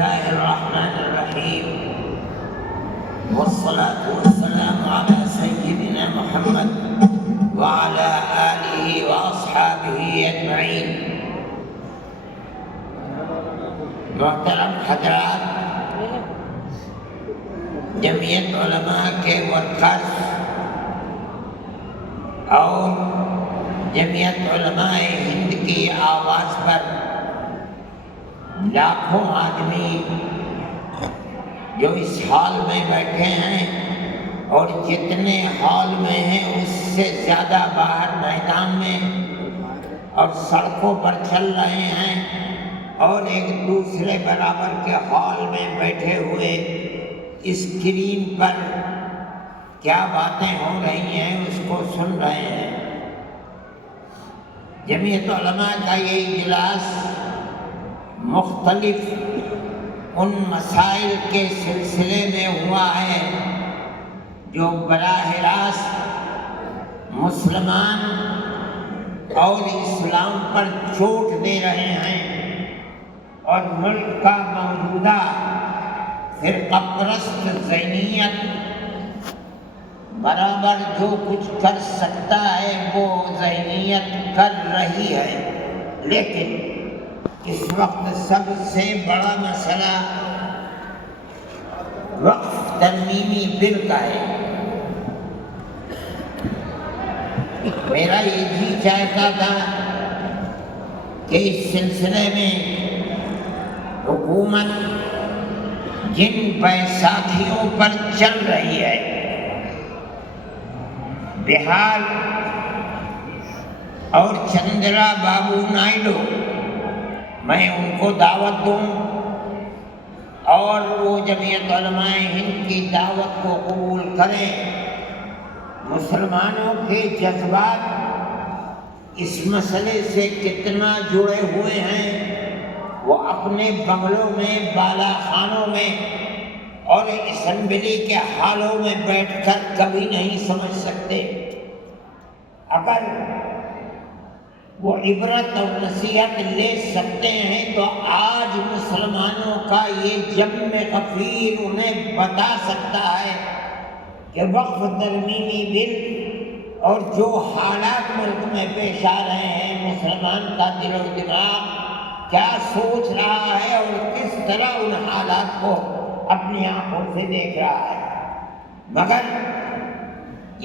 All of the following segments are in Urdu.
الله الرحمن الرحيم والصلاة والسلام على سيدنا محمد وعلى آله وأصحابه أجمعين. محترم حضرات، جمعیت علماء کے ورکرز اور جمعیت علماء ہند کی آواز پر لاکھوں آدمی جو اس ہال میں بیٹھے ہیں اور جتنے ہال میں ہیں اس سے زیادہ باہر میدان میں اور سڑکوں پر چل رہے ہیں اور ایک دوسرے برابر کے ہال میں بیٹھے ہوئے اسکرین پر کیا باتیں ہو رہی ہیں اس کو سن رہے ہیں. جمعیت علماء کا یہ اجلاس مختلف ان مسائل کے سلسلے میں ہوا ہے جو براہ راست مسلمان اور اسلام پر چوٹ دے رہے ہیں اور ملک کا موجودہ فرقہ پرست ذہنیت برابر جو کچھ کر سکتا ہے وہ ذہنیت کر رہی ہے. لیکن اس وقت سب سے بڑا مسئلہ وقف ترمیمی بل کا ہے. میرا یہ جی چاہتا تھا کہ اس سلسلے میں حکومت جن بیساکھیوں پر چل رہی ہے، بہار اور چندرا بابو نائیڈو، میں ان کو دعوت دوں اور وہ جمعیت علماء ہند کی دعوت کو قبول کریں. مسلمانوں کے جذبات اس مسئلے سے کتنا جڑے ہوئے ہیں وہ اپنے بنگلوں میں، بالا خانوں میں اور اسمبلی کے ہالوں میں بیٹھ کر کبھی نہیں سمجھ سکتے. اگر وہ عبرت اور نصیحت لے سکتے ہیں تو آج مسلمانوں کا یہ جم غفیر انہیں بتا سکتا ہے کہ وقف ترمیمی بل اور جو حالات ملک میں پیش آ رہے ہیں، مسلمان کا دل و دماغ کیا سوچ رہا ہے اور کس طرح ان حالات کو اپنی آنکھوں سے دیکھ رہا ہے. مگر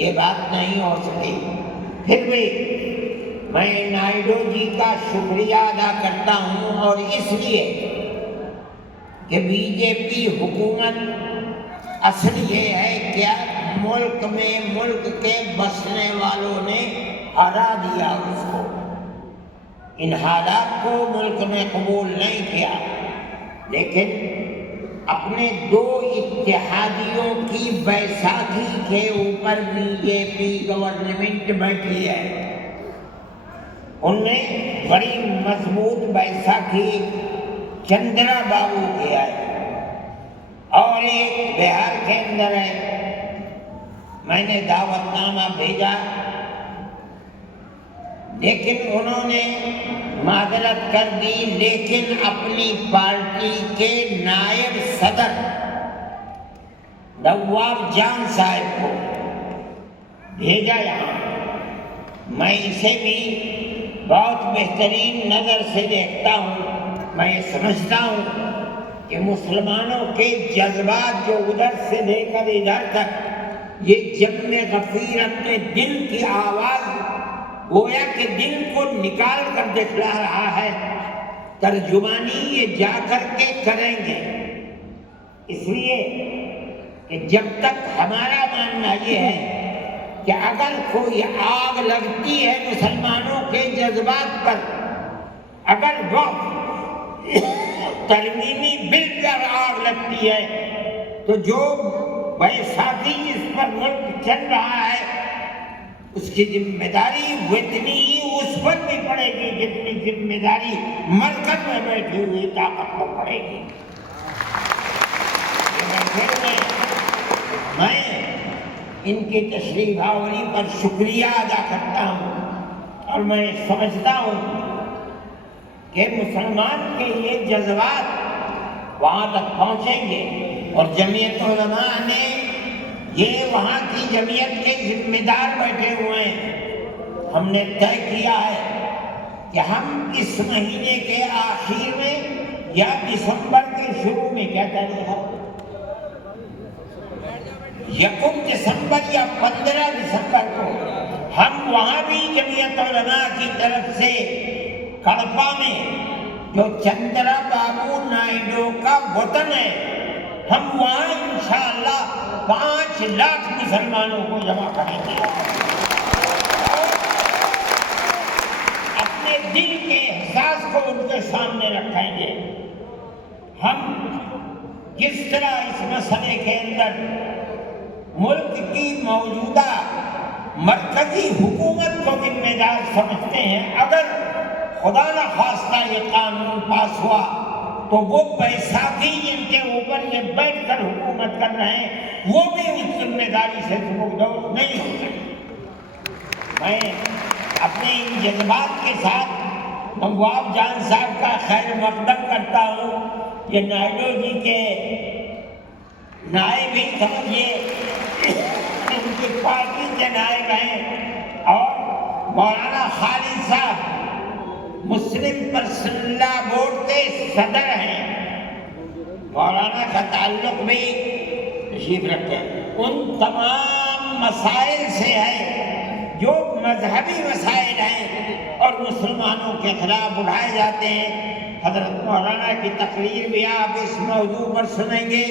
یہ بات نہیں ہو سکی. پھر بھی میں نائیڈو جی کا شکریہ ادا کرتا ہوں، اور اس لیے کہ بی جے پی حکومت اصل یہ ہے کہ ملک میں ملک کے بسنے والوں نے ہرا دیا اس کو، ان حالات کو ملک میں قبول نہیں کیا. لیکن اپنے دو اتحادیوں کی بیساکھی کے اوپر بی جے پی گورنمنٹ بیٹھی ہے. ان نے بڑی مضبوط بیساکھی چندرا بابو کیا ہے اور ایک بہار کے اندر ہے. میں نے دعوت نامہ بھیجا لیکن انہوں نے معذرت کر دی، لیکن اپنی پارٹی کے نائب صدر نواب جان صاحب کو بھیجا یہاں. میں اسے بھی بہت بہترین نظر سے دیکھتا ہوں. میں یہ سمجھتا ہوں کہ مسلمانوں کے جذبات جو ادھر سے لے کر ادھر تک، یہ جم غفیر اپنے دل کی آواز گویا کہ دل کو نکال کر دکھلا رہا ہے، ترجمانی یہ جا کر کے کریں گے. اس لیے کہ جب تک ہمارا ماننا یہ ہے کہ اگر کوئی آگ لگتی ہے مسلمانوں کے جذبات پر، اگر وہ ترمیمی بل پر آگ لگتی ہے، تو جو بیساکھی جس پر ملک چل رہا ہے اس کی ذمہ داری اتنی ہی اس پر بھی پڑے گی جتنی ذمہ داری مرکز میں بیٹھی ہوئی طاقت کو پڑے گی. میں ان کی تشریف آوری پر شکریہ ادا کرتا ہوں اور میں سمجھتا ہوں کہ مسلمان کے یہ جذبات وہاں تک پہنچیں گے، اور جمعیت علماء نے یہ وہاں کی جمعیت کے ذمہ دار بیٹھے ہوئے ہیں، ہم نے طے کیا ہے کہ ہم اس مہینے کے آخر میں یا دسمبر کے شروع میں، کیا تاریخ ہے، 1 دسمبر یا 15 دسمبر کو ہم وہاں بھی جمعیت علماء کی طرف سے کڑپا میں جو چندرا بابو نائیڈو کا وطن ہے، ہم وہاں انشاءاللہ 5 لاکھ مسلمانوں کو جمع کریں گے، اپنے دل کے احساس کو ان کے سامنے رکھیں گے۔ ہم جس طرح اس مسئلے کے اندر ملک کی موجودہ مرکزی حکومت کو ذمہ دار سمجھتے ہیں، اگر خدا نخواستہ یہ قانون پاس ہوا تو وہ بیساکھی جن کے اوپر یہ بیٹھ کر حکومت کر رہے ہیں وہ بھی اس ذمہ داری سے سبکدوش نہیں ہو سکتے۔ میں اپنے ان جذبات کے ساتھ نواب جان صاحب کا خیر مقدم کرتا ہوں۔ یہ نائیڈو جی کے نائب ہی سمجھیے، ان کی پارٹی کے نائب ہیں، اور مولانا خالد صاحب مسلم پرسنل لا بورڈ کے صدر ہیں، مولانا کا تعلق بھی تشریف رکھتے ہیں، ان تمام مسائل سے ہے جو مذہبی مسائل ہیں اور مسلمانوں کے خلاف اٹھائے جاتے ہیں۔ حضرت مولانا کی تقریر بھی آپ اس موضوع پر سنیں گے،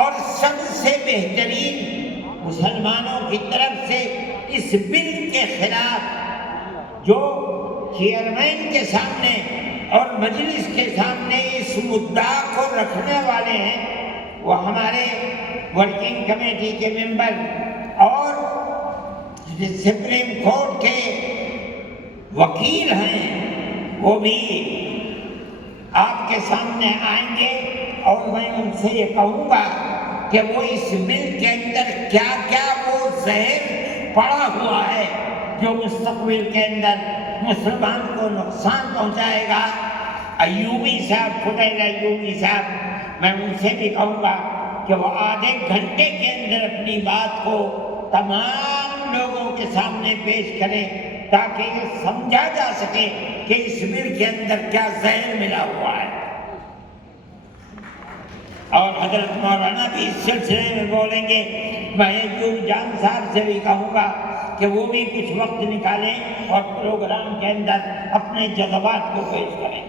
اور سب سے بہترین مسلمانوں کی طرف سے اس بل کے خلاف جو چیئرمین کے سامنے اور مجلس کے سامنے اس مدعا کو رکھنے والے ہیں وہ ہمارے ورکنگ کمیٹی کے ممبر اور سپریم کورٹ کے وکیل ہیں، وہ بھی آپ کے سامنے آئیں گے، اور میں ان سے یہ کہوں گا کہ وہ اس بل کے اندر کیا کیا وہ زہر پڑا ہوا ہے جو مستقبل کے اندر مسلمان کو نقصان پہنچائے گا۔ ایوبی صاحب، فضیل ایوبی صاحب، میں ان سے بھی کہوں گا کہ وہ آدھے گھنٹے کے اندر اپنی بات کو تمام لوگوں کے سامنے پیش کریں تاکہ یہ سمجھا جا سکے کہ اس بل کے اندر کیا زہر ملا ہوا ہے۔ اور حضرت مولانا بھی اس سلسلے میں بولیں گے۔ میں ایوب جان صاحب سے بھی کہوں گا کہ وہ بھی کچھ وقت نکالیں اور پروگرام کے اندر اپنے جذبات کو پیش کریں۔